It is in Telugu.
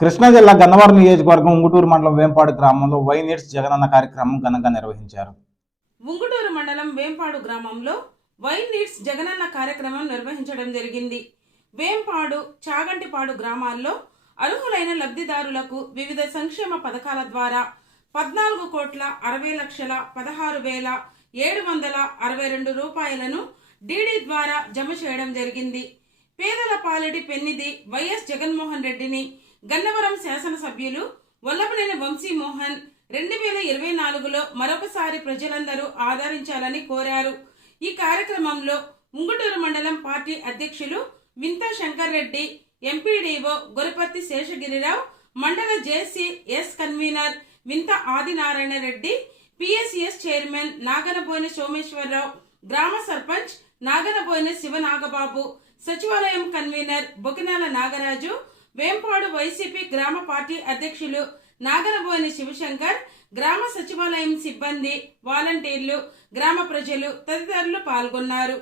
కృష్ణా జిల్లా గన్నవరం నియోజకవర్గం ఉంగుటూరు మండలం వేంపాడు గ్రామంలో వై నీడ్స్ జగనన్న కార్యక్రమం ఘనంగా నిర్వహించారు. ఉంగుటూరు మండలం వేంపాడు గ్రామంలో వై నీడ్స్ జగనన్న కార్యక్రమం నిర్వహించడం జరిగింది. వేంపాడు, చాగంటిపాడు గ్రామాల్లో అర్హులైన లబ్ధిదారులకు వివిధ సంక్షేమ పథకాల ద్వారా 14,60,16,762 రూపాయలను డీడీ ద్వారా జమ చేయడం జరిగింది. పేదల పాలెడి పెన్నిధి వైఎస్ జగన్మోహన్ రెడ్డిని గన్నవరం శాసనసభ్యులు వల్లభనేని వంశీమోహన్ 2024లో మరొకసారి ప్రజలందరూ ఆదరించాలని కోరారు. ఈ కార్యక్రమంలో ఉంగుటూరు మండలం పార్టీ అధ్యక్షులు వింతా శంకర్ రెడ్డి, ఎంపీడీఓ గొరపర్తి శేషగిరిరావు, మండల జేసీఎస్ కన్వీనర్ వింత ఆదినారాయణ రెడ్డి, పిఎస్ఎస్ చైర్మన్ నాగనబోయిన సోమేశ్వరరావు, గ్రామ సర్పంచ్ నాగనబోయిన శివనాగబాబు, సచివాలయం కన్వీనర్ బొకినాల నాగరాజు, వేంపాడు వైసీపీ గ్రామ పార్టీ అధ్యక్షులు నాగనబోయిన శివశంకర్, గ్రామ సచివాలయం సిబ్బంది, వాలంటీర్లు, గ్రామ ప్రజలు తదితరులు పాల్గొన్నారు.